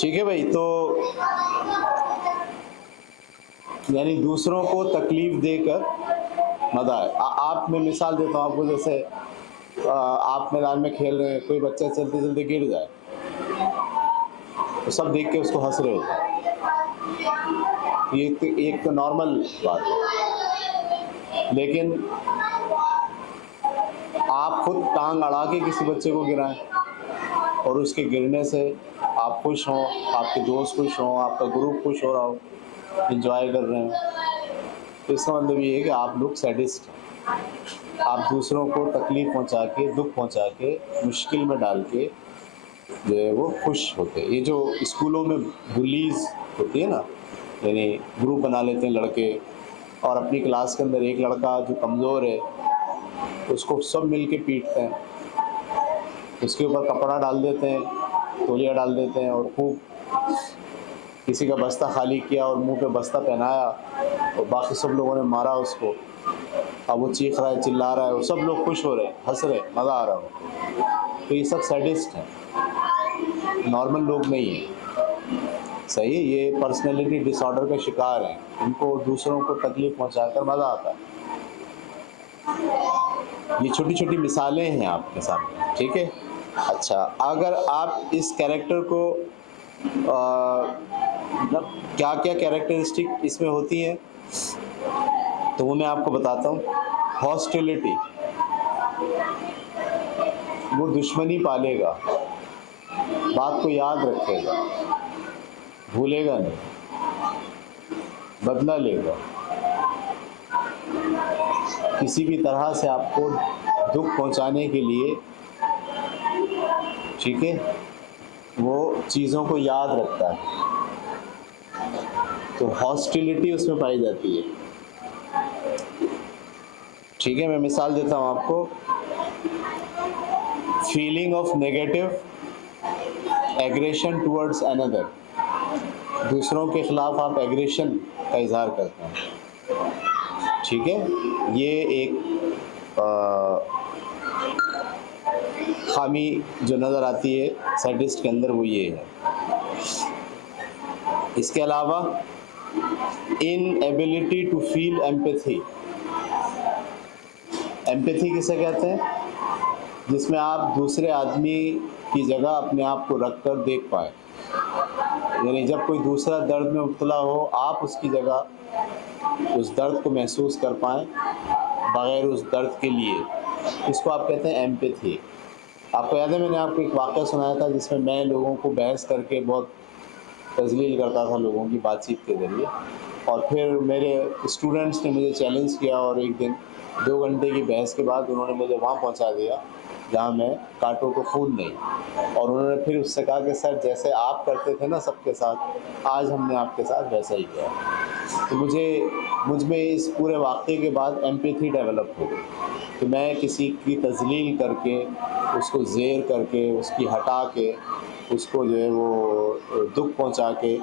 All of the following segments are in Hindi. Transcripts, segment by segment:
ठीक है भाई। तो यानी दूसरों को तकलीफ देकर मज़ा है। आप मैं मिसाल देता हूँ आपको, जैसे आप मैदान में खेल रहे हैं, कोई बच्चा चलते चलते गिर जाए तो सब देख के उसको हंस रहे होते हैं। ये एक तो नॉर्मल बात है। लेकिन आप खुद टांग अड़ा के किसी बच्चे को गिराएं और उसके गिरने से आप खुश हों, आपके दोस्त खुश हों, आपका ग्रुप खुश हो रहा हो, इंजॉय कर रहे हैं, तो इसका मतलब ये है कि आप लोग सैडिस्ट हैं। आप दूसरों को तकलीफ पहुंचा के, दुख पहुंचा के, मुश्किल में डाल के जो है वो खुश होते हैं। ये जो स्कूलों में बुलीज होती है ना, यानी ग्रुप बना लेते हैं लड़के और अपनी क्लास के अंदर एक लड़का जो कमज़ोर है उसको सब मिल के पीटते हैं, उसके ऊपर कपड़ा डाल देते हैं, तौलिया डाल देते हैं और खूब किसी का बस्ता खाली किया और मुंह पे बस्ता पहनाया और बाकी सब लोगों ने मारा उसको। अब वो चीख रहा है, चिल्ला रहा है और सब लोग खुश हो रहे हैं, हंस रहे, मज़ा आ रहा हो। तो ये सब सैडिस्ट हैं, नॉर्मल लोग नहीं हैं। सही है, ये पर्सनैलिटी डिसऑर्डर का शिकार हैं। इनको दूसरों को तकलीफ़ पहुंचाकर मज़ा आता है। ये छोटी छोटी मिसालें हैं आपके सामने, ठीक है। अच्छा, अगर आप इस कैरेक्टर को मतलब क्या क्या कैरेक्टरिस्टिक इसमें होती हैं तो वो मैं आपको बताता हूँ। हॉस्टिलिटी, वो दुश्मनी पालेगा, बात को याद रखेगा, भूलेगा नहीं, बदला लेगा, किसी भी तरह से आपको दुख पहुंचाने के लिए, ठीक है, वो चीज़ों को याद रखता है। तो हॉस्टिलिटी उसमें पाई जाती है, ठीक है। मैं मिसाल देता हूँ आपको। Feeling of negative aggression towards another, दूसरों के खिलाफ आप एग्रेशन का इजहार करते हैं, ठीक है। ये एक खामी जो नज़र आती है सैडिस्ट के अंदर, वो ये है। इसके अलावा inability to feel empathy, empathy किसे कहते हैं? जिसमें आप दूसरे आदमी की जगह अपने आप को रख कर देख पाए, यानी जब कोई दूसरा दर्द में मुब्तला हो, आप उसकी जगह उस दर्द को महसूस कर पाएँ बग़ैर उस दर्द के लिए, इसको आप कहते हैं एम्पैथी। आपको याद है मैंने आपको एक वाक़या सुनाया था जिसमें मैं लोगों को बहस करके बहुत तज़लील करता था लोगों की बातचीत के ज़रिए, और फिर मेरे स्टूडेंट्स ने मुझे चैलेंज किया और एक दिन 2 घंटे की बहस के बाद उन्होंने मुझे वहाँ पहुँचा दिया जहाँ मैं कांटों को खून नहीं, और उन्होंने फिर उससे कहा कि सर जैसे आप करते थे ना सबके साथ, आज हमने आपके साथ वैसा ही किया। तो मुझ में इस पूरे वाक़ये के बाद एम्पैथी डेवलप हो गई। तो मैं किसी की तज़लील करके, उसको ज़ेर करके, उसकी हटा के, उसको जो है वो दुख पहुंचा के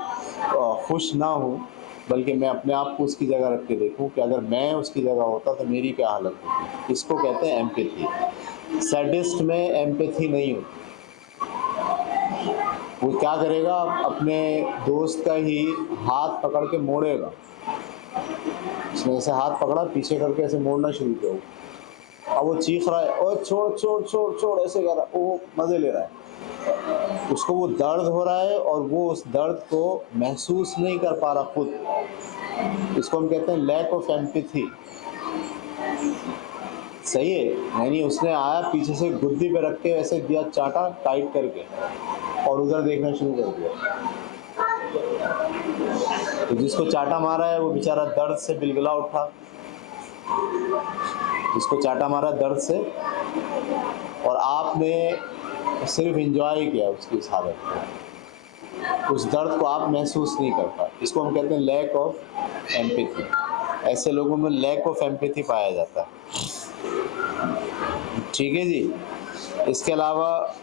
खुश ना हूँ, बल्कि मैं अपने आप को उसकी जगह रख के देखूँ कि अगर मैं उसकी जगह होता तो मेरी क्या हालत होती। इसको कहते हैं एम्पैथी। सैडिस्ट में एम्पैथी नहीं होती। वो क्या करेगा, अपने दोस्त का ही हाथ पकड़ के मोड़ेगा। उसने ऐसे हाथ पकड़ा, पीछे करके ऐसे मोड़ना शुरू किया। अब वो चीख रहा है, और छोड़ छोड़ छोड़ छोड़, ऐसे कर रहा है, वो मज़े ले रहा है। उसको वो दर्द हो रहा है और वो उस दर्द को महसूस नहीं कर पा रहा खुद। इसको हम कहते हैं लैक ऑफ एम्पैथी। सही है, यानी उसने आया पीछे से गुद्दी पे रख के ऐसे दिया चाटा टाइट करके और उधर देखना शुरू कर दिया। तो जिसको चाटा मारा है वो बेचारा दर्द से बिलबिला उठा, जिसको चाटा मारा दर्द से, और आपने सिर्फ एंजॉय किया उसकी उस हालत को, उस दर्द को आप महसूस नहीं कर पाए। इसको हम कहते हैं लैक ऑफ एम्पैथी। ऐसे लोगों में लैक ऑफ एम्पैथी पाया जाता है, ठीक है जी। इसके अलावा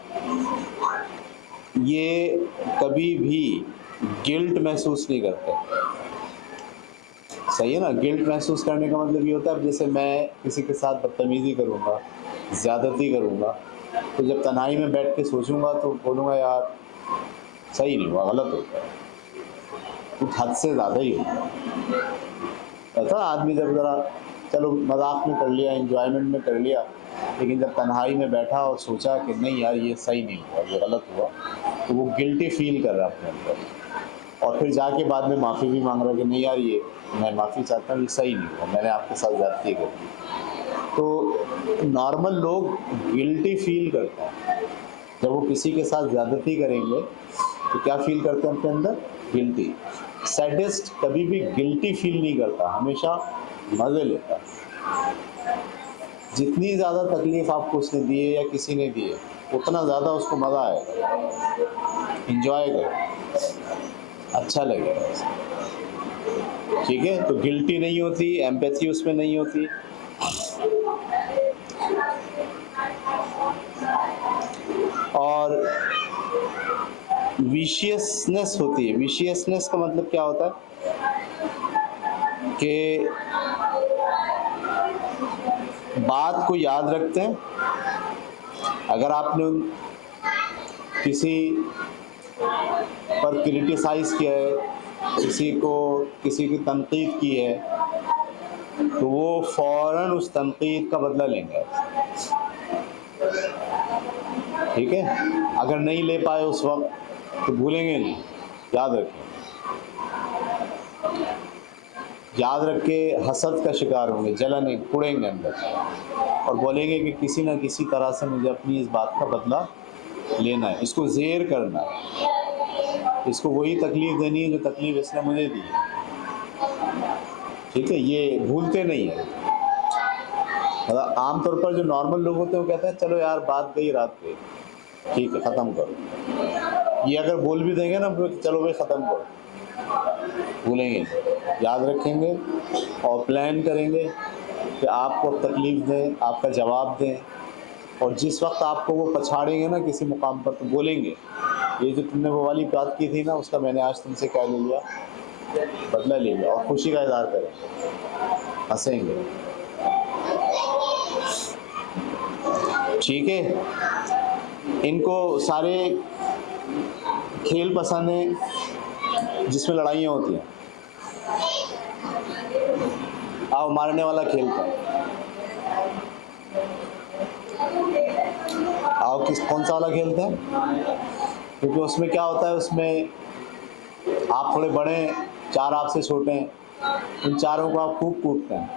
ये कभी भी गिल्ट महसूस नहीं करते। सही है ना, गिल्ट महसूस करने का मतलब ये होता है, जैसे मैं किसी के साथ बदतमीज़ी करूँगा, ज़्यादती करूँगा, तो जब तन्हाई में बैठ के सोचूंगा तो बोलूँगा यार सही नहीं हुआ, गलत होता है, कुछ हद से ज़्यादा ही होता है। ऐसा आदमी जब ज़रा चलो मजाक में कर लिया, एंजॉयमेंट में कर लिया, लेकिन जब तन्हाई में बैठा और सोचा कि नहीं यार ये सही नहीं हुआ, ये गलत हुआ, तो वो गिल्टी फील कर रहा है अपने अंदर, और फिर जाके बाद में माफ़ी भी मांग रहा है कि नहीं यार ये मैं माफ़ी चाहता हूँ, ये सही नहीं हुआ, मैंने आपके साथ ज़्यादती कर दी। तो नॉर्मल लोग गिल्टी फील करते हैं जब वो किसी के साथ ज़्यादती करेंगे, तो क्या फील करते हैं अपने अंदर? गिल्टी। सैडिस्ट कभी भी गिल्टी फील नहीं करता, हमेशा मज़े लेता है। जितनी ज़्यादा तकलीफ़ आपको उसने दी है या किसी ने दी है, उतना ज़्यादा उसको मज़ा आएगा, इंजॉय करेगा, अच्छा लगेगा उसे। ठीक है, तो गिल्टी नहीं होती, एम्पैथी उसमें नहीं होती। और विशियसनेस होती है। विशियसनेस का मतलब क्या होता है कि बात को याद रखते हैं। अगर आपने किसी पर क्रिटिसाइज़ किया है, किसी की तनकीद की है, तो वो फ़ौरन उस तनकीद का बदला लेंगे आपसे। ठीक है, अगर नहीं ले पाए उस वक्त तो भूलेंगे नहीं, याद रखें। याद रख के हसद का शिकार होंगे, जलन कुड़ेंगे अंदर और बोलेंगे कि किसी न किसी तरह से मुझे अपनी इस बात का बदला लेना है, इसको ज़ेर करना है, इसको वही तकलीफ़ देनी है जो तकलीफ़ इसने मुझे दी है। ठीक है, ये भूलते नहीं है। मतलब आमतौर पर जो नॉर्मल लोग होते हैं वो कहते हैं चलो यार बात गई रात गई, ठीक है ख़त्म करो। ये अगर बोल भी देंगे ना चलो भाई ख़त्म करो, भूलेंगे, याद रखेंगे और प्लान करेंगे कि आपको तकलीफ़ दें, आपका जवाब दें, और जिस वक्त आपको वो पछाड़ेंगे ना किसी मुकाम पर, तो बोलेंगे ये जो तुमने वो वाली बात की थी ना, उसका मैंने आज तुमसे क्या ले लिया, बदला ले लिया, और खुशी का इज़हार करें, हंसेंगे। ठीक है, इनको सारे खेल पसंद हैं जिसमें लड़ाइयाँ होती हैं। आओ मारने वाला खेल था, आओ कौन सा वाला खेलते हैं? क्योंकि उसमें क्या होता है, उसमें आप थोड़े बड़े हैं, चार आपसे छोटे हैं, उन चारों को आप खूब कूटते हैं।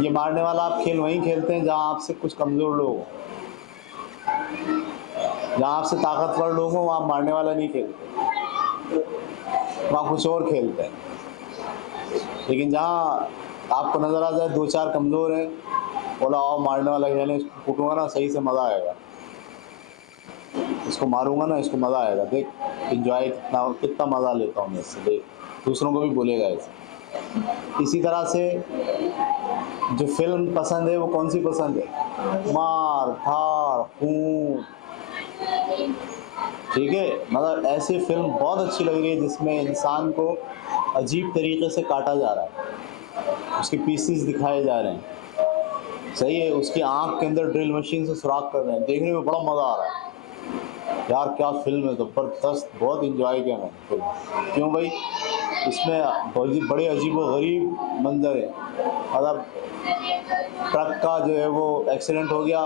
ये मारने वाला आप खेल वहीं खेलते हैं जहाँ आपसे कुछ कमज़ोर लोग हों, जहाँ आपसे ताकतवर लोग हों वहाँ मारने वाला नहीं खेलते, वहाँ कुछ और खेलते हैं। लेकिन जहाँ आपको नज़र आ जाए दो चार कमज़ोर हैं, बोला आओ मारने वाला खेलें, इसको कूटूँगा ना सही से मज़ा आएगा, इसको मारूंगा ना इसको मज़ा आएगा, देख इंजॉय कितना मज़ा लेता हूँ मैं इससे, देख दूसरों को भी बोलेगा ऐसे। इसी तरह से जो फिल्म पसंद है वो कौन सी पसंद है? मार धाड़ खून। ठीक है, मतलब ऐसी फिल्म बहुत अच्छी लग रही है जिसमें इंसान को अजीब तरीके से काटा जा रहा है, उसके पीसेस दिखाए जा रहे हैं, सही है, उसकी आँख के अंदर ड्रिल मशीन से सुराख कर रहे हैं, देखने में बड़ा मज़ा आ रहा है। यार क्या फिल्म है, ज़बरदस्त, बहुत इंजॉय किया मैंने फिल्म। क्यों भाई? इसमें बड़े अजीबोगरीब मंजर है, मतलब ट्रक का जो है वो एक्सीडेंट हो गया,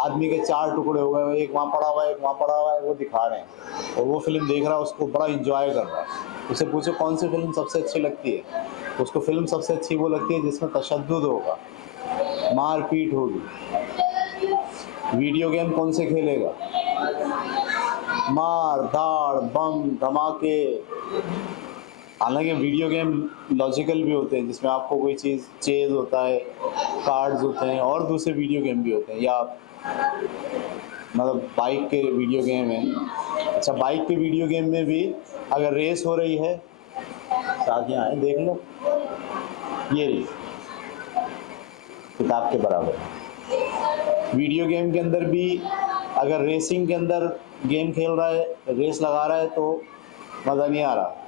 आदमी के चार टुकड़े हो गए, एक वहाँ पड़ा हुआ है, एक वहाँ पड़ा हुआ है, वो दिखा रहे हैं, और वो फिल्म देख रहा है, उसको बड़ा इंजॉय कर रहा है। उसे पूछो कौन सी फिल्म सबसे अच्छी लगती है, उसको फिल्म सबसे अच्छी वो लगती है जिसमें तशद्दुद होगा, मारपीट होगी। वीडियो गेम कौन से खेलेगा? मार धाड़ बम धमाके। हालांकि वीडियो गेम लॉजिकल भी होते हैं जिसमें आपको कोई चीज़ चेज होता है, कार्ड्स होते हैं, और दूसरे वीडियो गेम भी होते हैं, या मतलब बाइक के वीडियो गेम हैं। अच्छा, बाइक के वीडियो गेम में भी अगर रेस हो रही है, शादियाँ हैं देख लो, ये रही किताब के बराबर। वीडियो गेम के अंदर भी अगर रेसिंग के अंदर गेम खेल रहा है, रेस लगा रहा है, तो मज़ा नहीं आ रहा।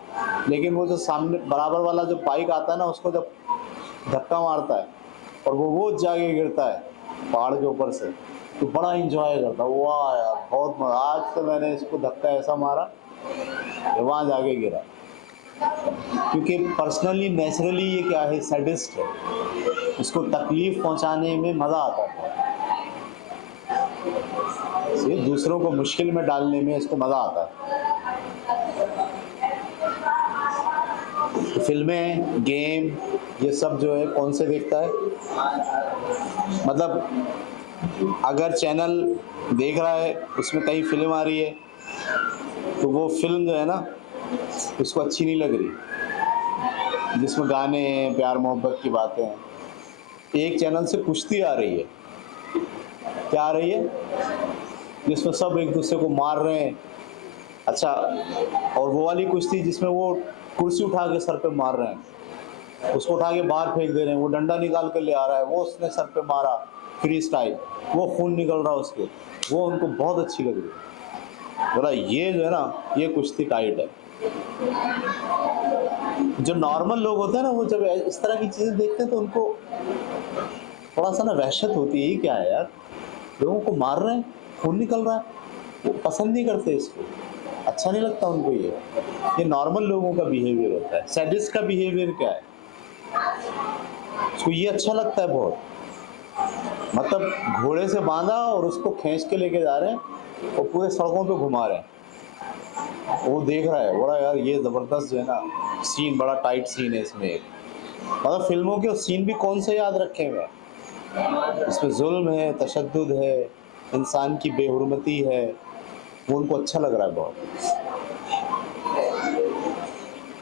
लेकिन वो जो सामने बराबर वाला जो बाइक आता है ना, उसको जब धक्का मारता है और वो जाके गिरता है पहाड़ के ऊपर से, तो बड़ा इंजॉय करता, वाह यार बहुत मजा, आज तो मैंने इसको धक्का ऐसा मारा कि वहाँ जाके गिरा। क्योंकि पर्सनली नेचुरली ये क्या है, सैडिस्ट है, उसको तकलीफ पहुंचाने में मजा आता है, ये दूसरों को मुश्किल में डालने में इसको मजा आता है। तो फिल्में, गेम, ये सब जो है कौन से देखता है, मतलब अगर चैनल देख रहा है उसमें कहीं फिल्म आ रही है तो वो फिल्म जो है ना उसको अच्छी नहीं लग रही, जिसमें गाने हैं, प्यार मोहब्बत की बातें हैं। एक चैनल से कुश्ती आ रही है, क्या आ रही है, जिसमें सब एक दूसरे को मार रहे हैं, अच्छा, और वो वाली कुश्ती जिसमें वो कुर्सी उठा के सर पे मार रहे हैं, उसको उठा के बाहर फेंक दे रहे हैं, वो डंडा निकाल कर ले आ रहा है, वो उसने सर पे मारा फ्री स्टाइल, वो खून निकल रहा है उसके, वो उनको बहुत अच्छी लग रही है। बोला ये जो है ना, ये कुश्ती टाइट है। जो नॉर्मल लोग होते हैं ना, वो जब इस तरह की चीज़ें देखते हैं तो उनको थोड़ा सा ना वहशत होती है, ये क्या है यार, लोगों को मार रहे हैं, खून निकल रहा है, वो पसंद नहीं करते इसको, अच्छा नहीं लगता उनको। ये नॉर्मल लोगों का बिहेवियर होता है। सैडिस्ट का बिहेवियर क्या है, उसको ये अच्छा लगता है बहुत, मतलब घोड़े से बांधा और उसको खींच के लेके जा रहे हैं और पूरे सड़कों पे घुमा रहे हैं, वो देख रहा है, बोला यार ये ज़बरदस्त जो है ना सीन, बड़ा टाइट सीन है इसमें एक, मतलब फिल्मों के सीन भी कौन से याद रखे हुए हैं, इसमें जुल्म है, तशद्दुद है, इंसान की बेहुरमती है, वो उनको अच्छा लग रहा है बहुत।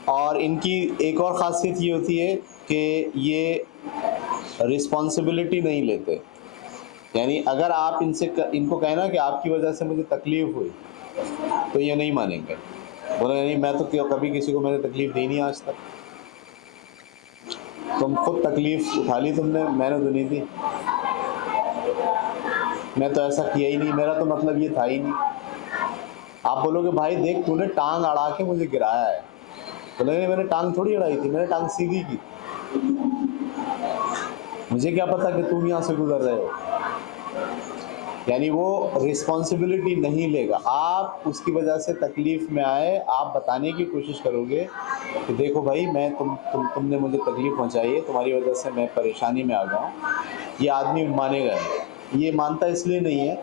और इनकी एक और ख़ासियत ये होती है कि ये रिस्पॉन्सिबिलिटी नहीं लेते, यानी अगर आप इनको कहना कि आपकी वजह से मुझे तकलीफ़ हुई तो ये नहीं मानेंगे, बोले नहीं मैं तो कभी किसी को मैंने तकलीफ़ दी नहीं आज तक, तुम खुद तकलीफ़ उठा ली तुमने, मैंने तो नहीं दी, मैं तो ऐसा किया ही नहीं, मेरा तो मतलब ये था ही नहीं। आप बोलोगे भाई देख तूने टांग अड़ा के मुझे गिराया है, बोले नहीं मैंने टांग थोड़ी अड़ाई थी, मैंने टांग सीधी की, मुझे क्या पता कि तुम यहाँ से गुजर रहे हो। यानी वो रिस्पॉन्सिबिलिटी नहीं लेगा, आप उसकी वजह से तकलीफ़ में आए, आप बताने की कोशिश करोगे कि देखो भाई मैं तुमने मुझे तकलीफ़ पहुंचाई है, तुम्हारी वजह से मैं परेशानी में आ गया हूँ, ये आदमी मानेगा। ये मानता इसलिए नहीं है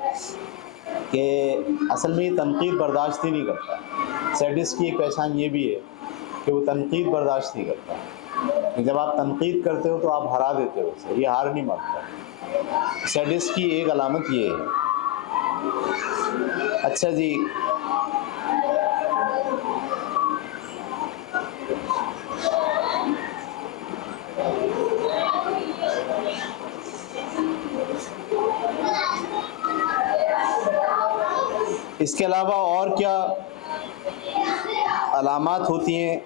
कि असल में ये तनकीद बर्दाश्त ही नहीं करता। सैडिस्ट की एक पहचान ये भी है कि वो तनकीद बर्दाश्त नहीं करता, जब आप तनकीद करते हो तो आप हरा देते हो उसे, ये हार नहीं मानता। सैडिस्ट की एक अलामत ये है। अच्छा जी, इसके अलावा और क्या अलामात होती हैं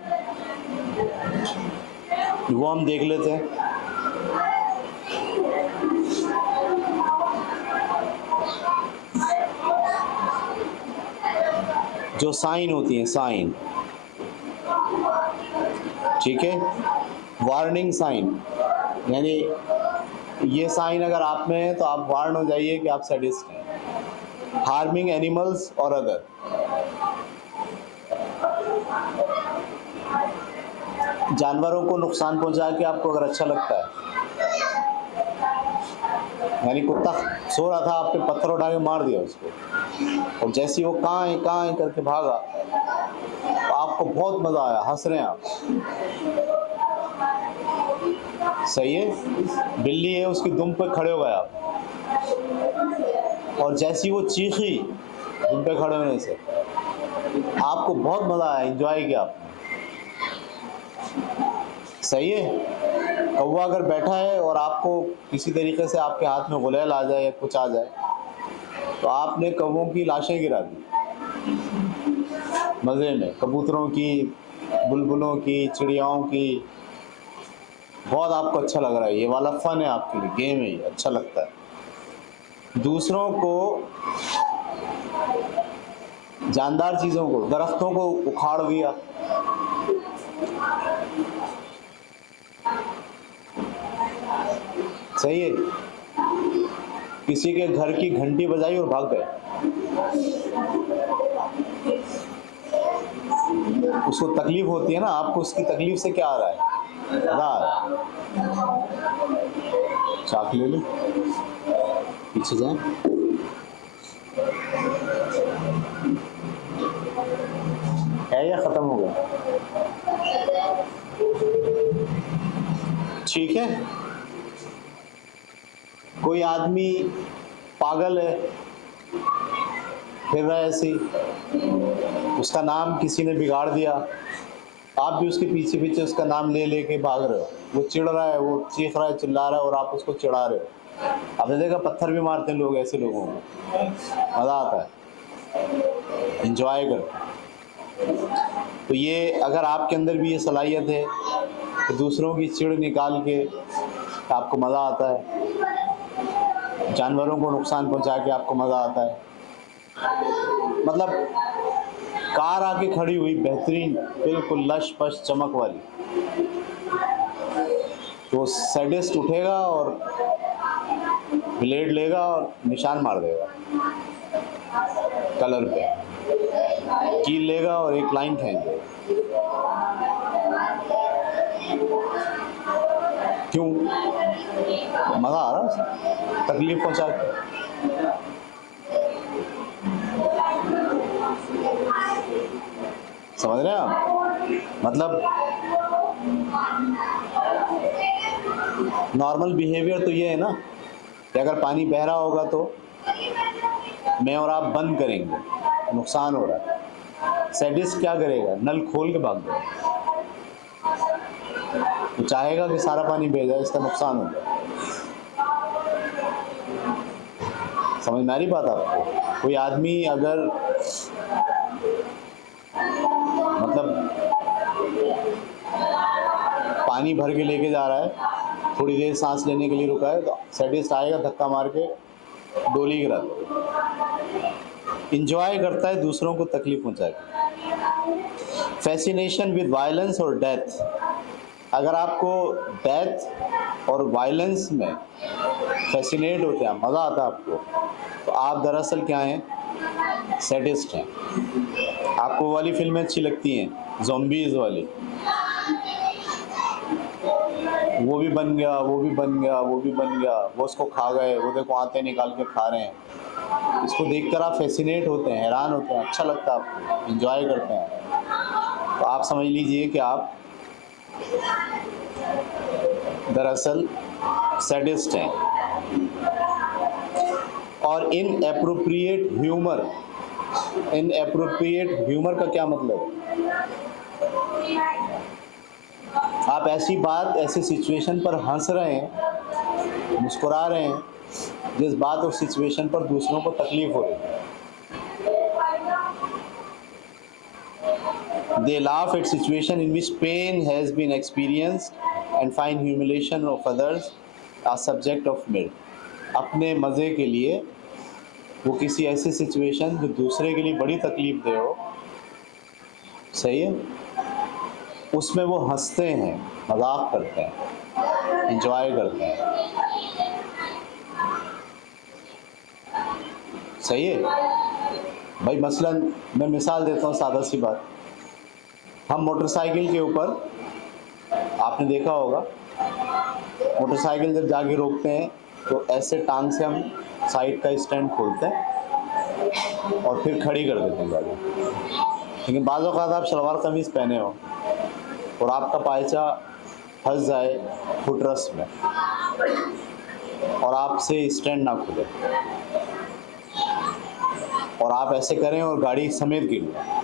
वो हम देख लेते हैं। जो साइन होती हैं, साइन, ठीक है, वार्निंग साइन, यानी ये साइन अगर आप में है तो आप वार्न हो जाइए कि आप सैडिस्ट हैं। हार्मिंग एनिमल्स और अदर, जानवरों को नुकसान पहुंचा के आपको अगर अच्छा लगता है, यानी कुत्ता सो रहा था, आपने पत्थर उठा के मार दिया उसको, और जैसे ही वो कां करके भागा तो आपको बहुत मज़ा आया, हंस रहे हैं आप, सही है। बिल्ली है, उसकी दुम पे खड़े हो गए आप, और जैसी वो चीखी दुम पे खड़े होने से, आपको बहुत मज़ा आया, एंजॉय किया आपने, सही है। कौवा अगर बैठा है और आपको किसी तरीके से आपके हाथ में गुलेल आ जाए या कुछ आ जाए तो आपने कौवों की लाशें गिरा दी मज़े में, कबूतरों की, बुलबुलों की, चिड़ियाओं की, बहुत आपको अच्छा लग रहा है, ये वाला फन है आपके लिए, गेम है, ये अच्छा लगता है। दूसरों को, जानदार चीज़ों को, दरख्तों को उखाड़ दिया, सही है, किसी के घर की घंटी बजाई और भाग गए, उसको तकलीफ होती है ना, आपको उसकी तकलीफ से क्या आ रहा है, मजा आ रहा है। चाक ले लो, पीछे जाए। है या खत्म हो गया? ठीक है। कोई आदमी पागल है, फिर रहा है ऐसे ही, उसका नाम किसी ने बिगाड़ दिया, आप भी उसके पीछे पीछे उसका नाम ले लेके भाग रहे हो, वो चिढ़ रहा है, वो चीख रहा है, चिल्ला रहा है, और आप उसको चिढ़ा रहे हो। आपने देखा पत्थर भी मारते हैं लोग ऐसे लोगों को, मज़ा आता है, एंजॉय करते हैं। तो ये अगर आपके अंदर भी ये सलाहियत है तो दूसरों की चिढ़ निकाल के आपको मज़ा आता है, जानवरों को नुकसान पहुंचा के आपको मज़ा आता है। मतलब कार आके खड़ी हुई बेहतरीन, बिल्कुल लश पश चमक वाली, तो सैडिस्ट उठेगा और ब्लेड लेगा और निशान मार देगा कलर पे, कील लेगा और एक लाइन खींच देगा। क्यों? मज़ा आ रहा है तकलीफ पहुंचा के। समझ रहे हैं आप? मतलब नॉर्मल बिहेवियर तो ये है ना कि अगर पानी बह रहा होगा तो मैं और आप बंद करेंगे, नुकसान हो रहा है। सैडिस्ट क्या करेगा? नल खोल के भाग जाएगा, तो चाहेगा कि सारा पानी बह जाए, इसका नुकसान हो जाए। समझ में आ रही बात आपको? कोई आदमी अगर मतलब पानी भर के लेके जा रहा है, थोड़ी देर सांस लेने के लिए रुका है, तो सैडिस्ट आएगा धक्का मार के डोली गिरा देगा। इंजॉय करता है दूसरों को तकलीफ पहुंचा के। फैसिनेशन विद वायलेंस और डेथ, अगर आपको डेथ और वायलेंस में फैसिनेट होते हैं, मज़ा आता है आपको, तो आप दरअसल क्या हैं? सैडिस्ट हैं। आपको वो वाली फिल्में अच्छी लगती हैं, ज़ॉम्बीज़ वाली, वो भी बन गया, वो भी बन गया, वो भी बन गया, वो उसको खा गए, वो देखो आते निकाल के खा रहे हैं। इसको देखकर आप फैसिनेट होते हैं, हैरान होते हैं, अच्छा लगता है आपको, एंजॉय करते हैं। तो आप समझ लीजिए कि आप दरअसल सैडिस्ट हैं। और इनएप्रोप्रिएट ह्यूमर, इनएप्रोप्रिएट ह्यूमर का क्या मतलब है? आप ऐसी बात, ऐसी सिचुएशन पर हंस रहे हैं, मुस्कुरा रहे हैं, जिस बात और सिचुएशन पर दूसरों को तकलीफ हो रही है। They laugh at situation in which pain has been experienced and find humiliation of others a subject of mirth. अपने मज़े के लिए वो किसी ऐसी सिचुएशन जो दूसरे के लिए बड़ी तकलीफ दे हो, सही है, उसमें वो हंसते हैं, मजाक करते हैं, एंजॉय करते हैं। सही है भाई। मसलन मैं मिसाल देता हूँ, सादा सी बात, हम मोटरसाइकिल के ऊपर, आपने देखा होगा, मोटरसाइकिल जब जाके रोकते हैं तो ऐसे टांग से हम साइड का स्टैंड खोलते हैं और फिर खड़ी कर देते हैं गाड़ी। लेकिन बाज़ औक़ात आप शलवार कमीज़ पहने हो और आपका पायचा फंस जाए फुटरेस्ट में और आपसे स्टैंड ना खुले और आप ऐसे करें और गाड़ी समेत गिर जाए,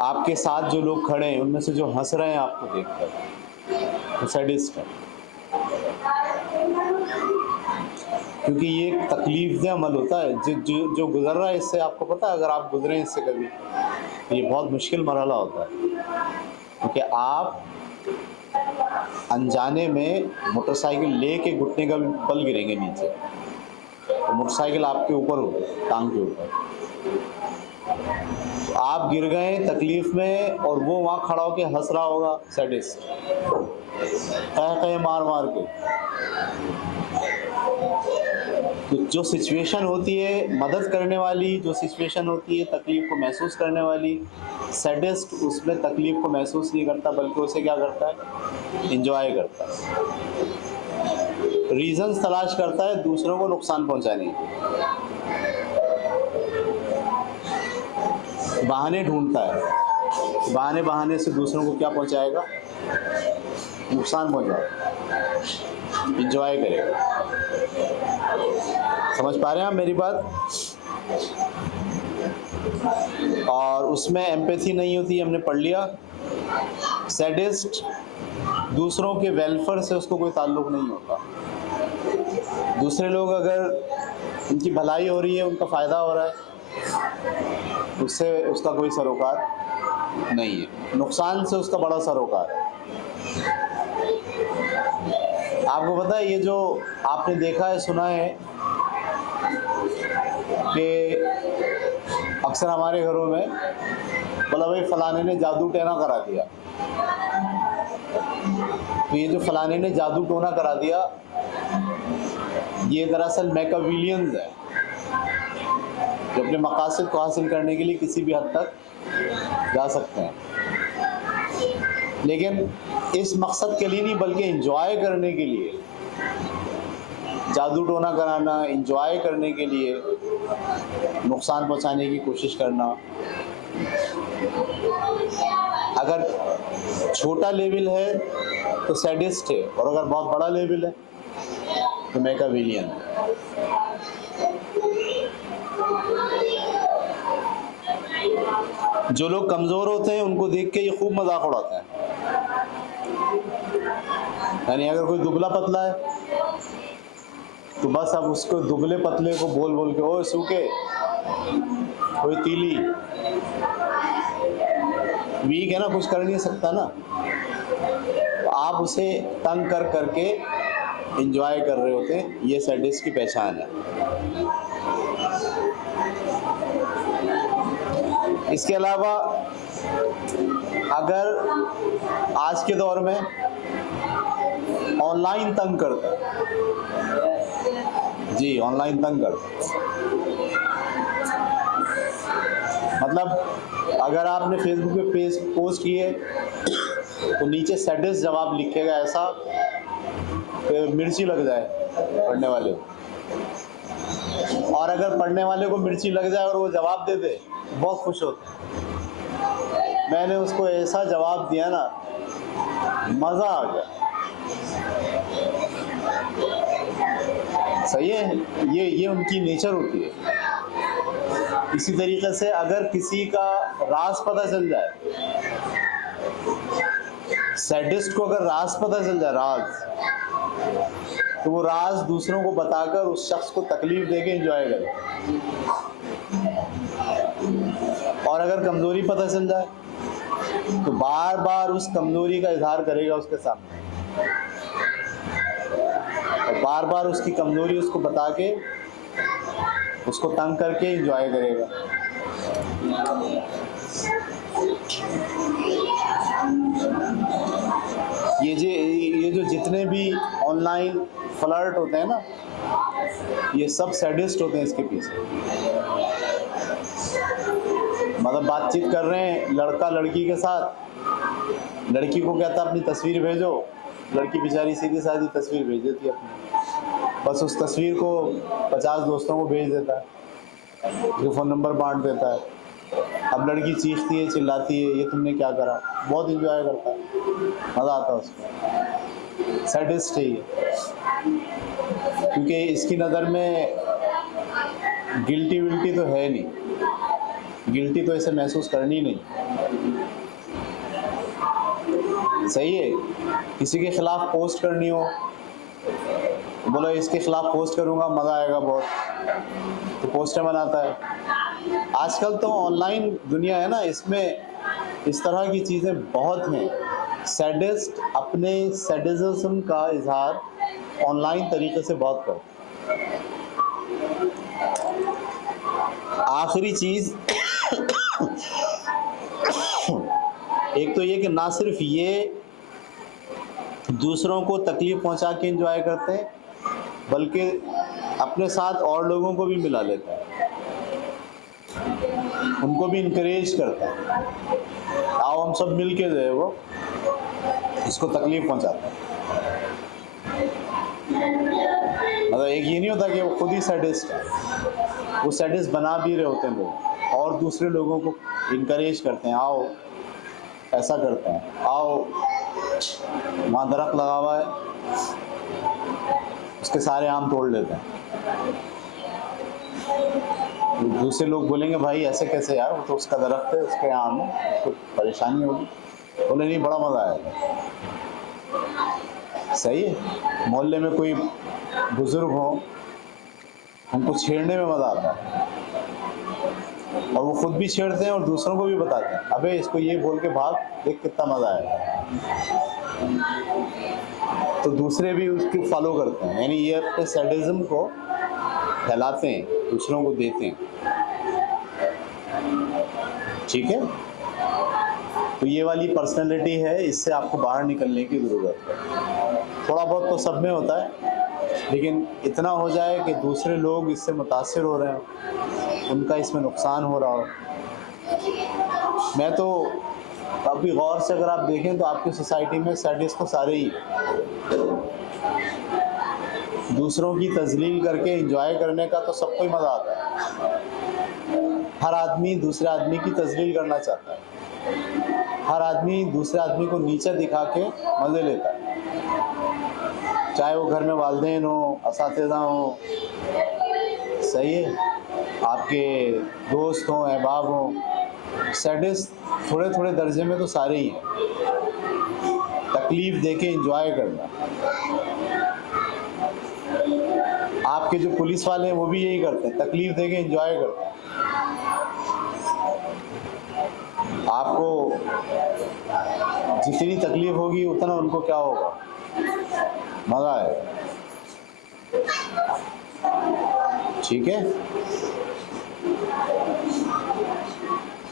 आपके साथ जो लोग खड़े हैं उनमें से जो हंस रहे हैं आपको देखकर, वो सैडिस्ट है। क्योंकि ये एक तकलीफदेह अमल होता है, जो गुजर रहा है इससे, आपको पता है, अगर आप गुजरे इससे कभी, तो ये बहुत मुश्किल मरहला होता है। क्योंकि आप अनजाने में मोटरसाइकिल लेके घुटने का बल गिरेंगे नीचे, तो मोटरसाइकिल आपके ऊपर होगी, टांग के ऊपर, तो आप गिर गए तकलीफ में और वो वहाँ खड़ा होके हंस रहा होगा, सैडिस्ट, कह मार मार के। तो जो सिचुएशन होती है मदद करने वाली, जो सिचुएशन होती है तकलीफ़ को महसूस करने वाली, सैडिस्ट उसमें तकलीफ़ को महसूस नहीं करता, बल्कि उसे क्या करता है, एंजॉय करता है। रीज़न्स तलाश करता है दूसरों को नुकसान पहुंचाने की, बहाने ढूंढता है, बहाने बहाने से दूसरों को क्या पहुंचाएगा, नुकसान पहुंचाएगा, एंजॉय करेगा। समझ पा रहे हैं आप मेरी बात? और उसमें एम्पैथी नहीं होती, हमने पढ़ लिया। सैडिस्ट दूसरों के वेलफेयर से उसको कोई ताल्लुक नहीं होता। दूसरे लोग अगर उनकी भलाई हो रही है, उनका फ़ायदा हो रहा है, उससे उसका कोई सरोकार नहीं है, नुकसान से उसका बड़ा सरोकार है। आपको पता है, ये जो आपने देखा है, सुना है कि अक्सर हमारे घरों में बोला भाई फलाने ने जादू टोना करा दिया। तो ये जो फलाने ने जादू टोना करा दिया, ये दरअसल मैकियावेलियंस है, जो अपने मकासद को हासिल करने के लिए किसी भी हद तक जा सकते हैं, लेकिन इस मकसद के लिए नहीं, बल्कि एंजॉय करने के लिए जादू टोना कराना, एंजॉय करने के लिए नुकसान पहुंचाने की कोशिश करना। अगर छोटा लेवल है तो सैडिस्ट है, और अगर बहुत बड़ा लेवल है तो मैकियावेलियन है। जो लोग कमज़ोर होते हैं उनको देख के ये खूब मजाक उड़ाते हैं। यानी अगर कोई दुबला पतला है तो बस अब उसको दुबले पतले को बोल बोल के, ओ सूखे, कोई तीली, वीक है ना, कुछ कर नहीं सकता ना, तो आप उसे तंग कर करके एंजॉय कर रहे होते हैं। ये सैडिस्ट की पहचान है। इसके अलावा अगर आज के दौर में ऑनलाइन तंग करता है, जी ऑनलाइन तंग करता है, मतलब अगर आपने फेसबुक पे पेज पोस्ट किए तो नीचे सैडिस्ट जवाब लिखेगा ऐसा कि मिर्ची लग जाए पढ़ने वाले को। और अगर पढ़ने वाले को मिर्ची लग जाए और वो जवाब दे दे तो बहुत खुश होते हैं। मैंने उसको ऐसा जवाब दिया ना, मज़ा आ गया। सही है, ये उनकी नेचर होती है। इसी तरीके से अगर किसी का राज पता चल जाए, सैडिस्ट को अगर राज पता चल जाए, राज, तो वो राज दूसरों को बताकर उस शख्स को तकलीफ देके एंजॉय करे। और अगर कमजोरी पता चल जाए तो बार बार उस कमजोरी का इजहार करेगा उसके सामने, और बार बार उसकी कमजोरी उसको बता के उसको तंग करके एंजॉय करेगा। ये जो जितने भी ऑनलाइन फ्लर्ट होते हैं ना, ये सब सैडिस्ट होते हैं इसके पीछे। मतलब बातचीत कर रहे हैं लड़का लड़की के साथ, लड़की को कहता अपनी तस्वीर भेजो, लड़की बेचारी सीधी सादी तस्वीर भेज देती है अपनी, बस उस तस्वीर को 50 दोस्तों को भेज देता है, उसके फ़ोन नंबर बांट देता है। अब लड़की चीखती है, चिल्लाती है, ये तुमने क्या करा, बहुत इंजॉय करता है, मज़ा आता है उसको। सैडिस्ट है ये, क्योंकि इसकी नज़र में गिल्टी विल्टी तो है नहीं, गिल्टी तो इसे महसूस करनी नहीं। सही है, किसी के खिलाफ पोस्ट करनी हो, बोलो इसके खिलाफ पोस्ट करूँगा मज़ा आएगा बहुत, तो पोस्टर बनाता है। आजकल तो ऑनलाइन दुनिया है ना, इसमें इस तरह की चीज़ें बहुत हैं। सैडिस्ट अपने सैडिज्म का इजहार ऑनलाइन तरीके से बहुत करते हैं। आखिरी चीज़ एक तो ये कि ना सिर्फ ये दूसरों को तकलीफ पहुंचा के एंजॉय करते हैं, बल्कि अपने साथ और लोगों को भी मिला लेता है, उनको भी इनकरेज करता है, आओ हम सब मिल के जो है वो इसको तकलीफ पहुंचाता है। मतलब एक ये नहीं होता कि वो खुद ही सैडिस्ट है, वो सैडिस्ट बना भी रहे होते हैं लोग और दूसरे लोगों को इनकरेज करते हैं, आओ ऐसा करते हैं, आओ वहाँ दरख्त लगा हुआ है उसके सारे आम तोड़ लेते हैं। दूसरे लोग बोलेंगे भाई ऐसे कैसे यार, वो तो उसका दरख्त है, उसके आम है, उसको परेशानी होगी। बोले नहीं, बड़ा मज़ा आएगा। सही है, मोहल्ले में कोई बुजुर्ग हो उनको छेड़ने में मज़ा आता है और वो खुद भी छेड़ते हैं और दूसरों को भी बताते हैं, अबे इसको ये बोल के भाग, देख कितना मज़ा आएगा। तो दूसरे भी उसको फॉलो करते हैं, यानी ये अपने सैडिज्म को फैलाते हैं, दूसरों को देते हैं। ठीक है, तो ये वाली पर्सनैलिटी है, इससे आपको बाहर निकलने की ज़रूरत है। थोड़ा बहुत तो सब में होता है, लेकिन इतना हो जाए कि दूसरे लोग इससे मुतासिर हो रहे हैं, उनका इसमें नुकसान हो रहा हो। मैं तो अभी गौर से अगर आप देखें तो आपकी सोसाइटी में सैडिस्ट तो सारे ही दूसरों की तजलील करके एंजॉय करने का तो सबको ही मज़ा आता है। हर आदमी दूसरे आदमी की तजलील करना चाहता है, हर आदमी दूसरे आदमी को नीचे दिखा के मज़े लेता है, चाहे वो घर में वालिदैन हो, असातिज़ा हो, सही है, आपके दोस्त हों, अहबाब हों। सैडिस्ट थोड़े थोड़े दर्जे में तो सारे ही हैं, तकलीफ़ दे के इंजॉय करना। आपके जो पुलिस वाले हैं वो भी यही करते हैं, तकलीफ़ दे के इंजॉय करते हैं। आपको जितनी तकलीफ़ होगी उतना उनको क्या होगा, मज़ा आएगा। ठीक है,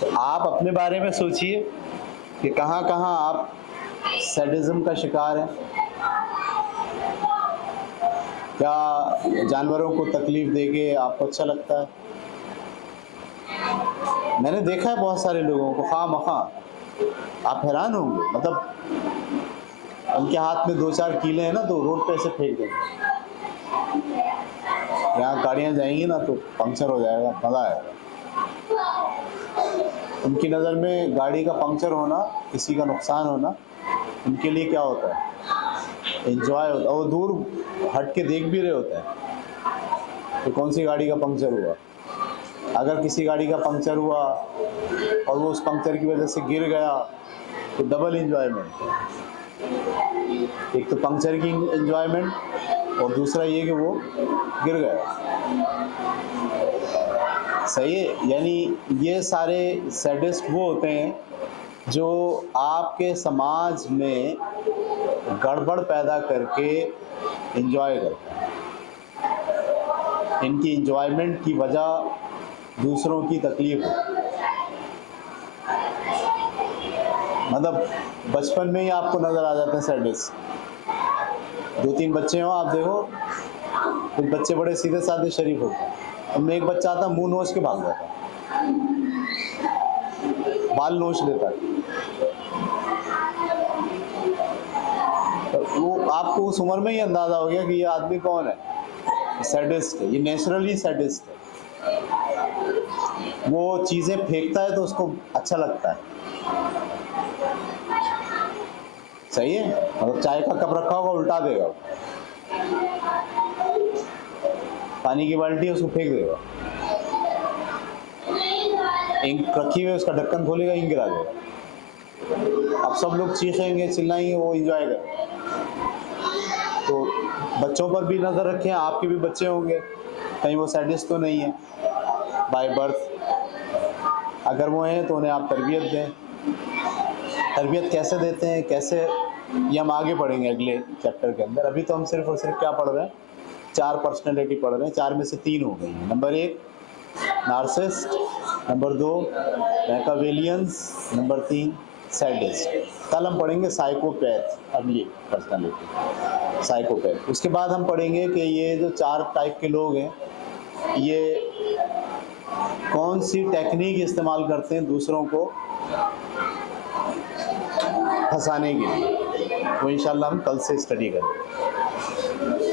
तो आप अपने बारे में सोचिए कि कहाँ कहाँ आप सैडिज्म का शिकार हैं। क्या जानवरों को तकलीफ़ देके आपको अच्छा लगता है? मैंने देखा है बहुत सारे लोगों को खामखा, आप हैरान होंगे, मतलब उनके हाथ में 2-4 कीले हैं ना तो रोड पे ऐसे फेंक देंगे, यहाँ गाड़ियाँ जाएंगी ना तो पंक्चर हो जाएगा, मज़ा आएगा। उनकी नज़र में गाड़ी का पंक्चर होना, किसी का नुकसान होना, उनके लिए क्या होता है, एंजॉय होता है। वो दूर हट के देख भी रहे होते हैं तो कौन सी गाड़ी का पंक्चर हुआ। अगर किसी गाड़ी का पंक्चर हुआ और वो उस पंक्चर की वजह से गिर गया तो डबल एंजॉयमेंट, एक तो पंक्चर की एंजॉयमेंट और दूसरा ये कि वो गिर गया। सही है, यानी ये सारे सैडिस्ट वो होते हैं जो आपके समाज में गड़बड़ पैदा करके एंजॉय करते हैं। इनकी एंजॉयमेंट की वजह दूसरों की तकलीफ है। मतलब बचपन में ही आपको नज़र आ जाते हैं सैडिस्ट। 2-3 बच्चे हों, आप देखो, कुछ बच्चे बड़े सीधे साधे शरीफ होते हैं, उनमें एक बच्चा आता मूंह नोच के भाग जाता है, बाल नोच लेता है। तो वो आपको उस उम्र में ही अंदाज़ा हो गया कि ये आदमी कौन है, सैडिस्ट है, ये नेचुरली सैडिस्ट है। वो चीज़ें फेंकता है तो उसको अच्छा लगता है। सही है, मतलब चाय का कप रखा होगा उल्टा देगा, पानी की बाल्टी है उसको फेंक देगा, इंक रखी हुई उसका ढक्कन खोलेगा, इंक गिरा देगा। अब सब लोग चीखेंगे, चिल्लाएंगे, वो एंजॉय करेंगे। तो बच्चों पर भी नज़र रखें, आपके भी बच्चे होंगे, कहीं वो सैडिस्ट तो नहीं है बाय बर्थ। अगर वो हैं तो उन्हें आप तरबियत दें। तरबियत कैसे देते हैं, कैसे, ये हम आगे पढ़ेंगे अगले चैप्टर के अंदर। अभी तो हम सिर्फ और सिर्फ क्या पढ़ रहे हैं, 4 पर्सनैलिटी पढ़ रहे हैं, 4 में से 3 हो गई हैं। Number 1 narcissist, number 2 Machiavellians, number 3 sadist. कल हम पढ़ेंगे साइकोपैथ, अगली पर्सनालिटी साइकोपैथ। उसके बाद हम पढ़ेंगे कि ये जो 4 टाइप के लोग हैं, ये कौन सी टेक्निक इस्तेमाल करते हैं दूसरों को फंसाने के लिए। वो इंशाल्लाह हम कल से स्टडी करेंगे।